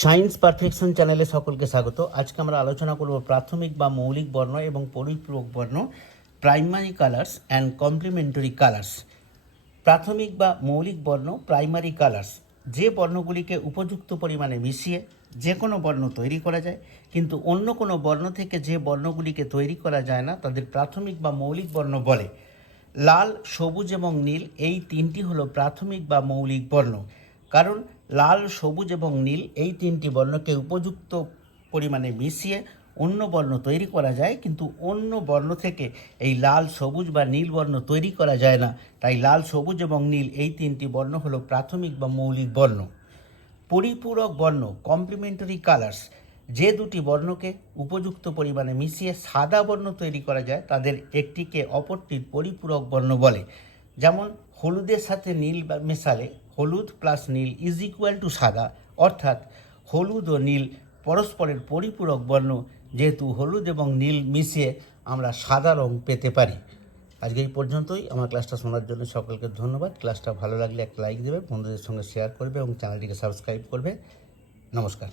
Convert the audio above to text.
Science perfection চ্যানেলে সকলকে স্বাগত। আজকে আমরা আলোচনা করব প্রাথমিক বা মৌলিক বর্ণ এবং পরিপূরক বর্ণ primary colours and complementary colours প্রাথমিক বা মৌলিক বর্ণ প্রাইমারি কালার্স যে বর্ণগুলিকে উপযুক্ত পরিমাণে মিশিয়ে যে কোনো বর্ণ তৈরি করা যায়, কিন্তু অন্য কোনো বর্ণ থেকে যে বর্ণগুলিকে তৈরি করা যায় না, তাদের প্রাথমিক বা মৌলিক বর্ণ বলে। লাল, সবুজ এবং নীল এই তিনটি হলো প্রাথমিক বা মৌলিক বর্ণ। কারণ লাল, সবুজ এবং নীল এই তিনটি বর্ণকে উপযুক্ত পরিমাণে মিশিয়ে অন্য বর্ণ তৈরি করা যায়, কিন্তু অন্য বর্ণ থেকে এই লাল, সবুজ বা নীল বর্ণ তৈরি করা যায় না। তাই লাল, সবুজ এবং নীল এই তিনটি বর্ণ হলো প্রাথমিক বা মৌলিক বর্ণ। পরিপূরক বর্ণ কমপ্লিমেন্টারি কালার্স যে দুটি বর্ণকে উপযুক্ত পরিমাণে মিশিয়ে সাদা বর্ণ তৈরি করা যায়, তাদের একটিকে অপরটির পরিপূরক বর্ণ বলে। যেমন হলুদের সাথে নীল মেশালে হলুদ প্লাস নীল ইজ ইকুয়াল টু সাদা, অর্থাৎ হলুদ ও নীল পরস্পরের পরিপূরক বর্ণ যেহেতু হলুদ এবং নীল মিশিয়ে আমরা সাদা রং পেতে পারি। আজকে এই পর্যন্তই। আমার ক্লাসটা শোনার জন্য সকলকে ধন্যবাদ। ক্লাসটা ভালো লাগলে একটা লাইক দেবে, বন্ধুদের সঙ্গে শেয়ার করবে এবং চ্যানেলটিকে সাবস্ক্রাইব করবে। নমস্কার।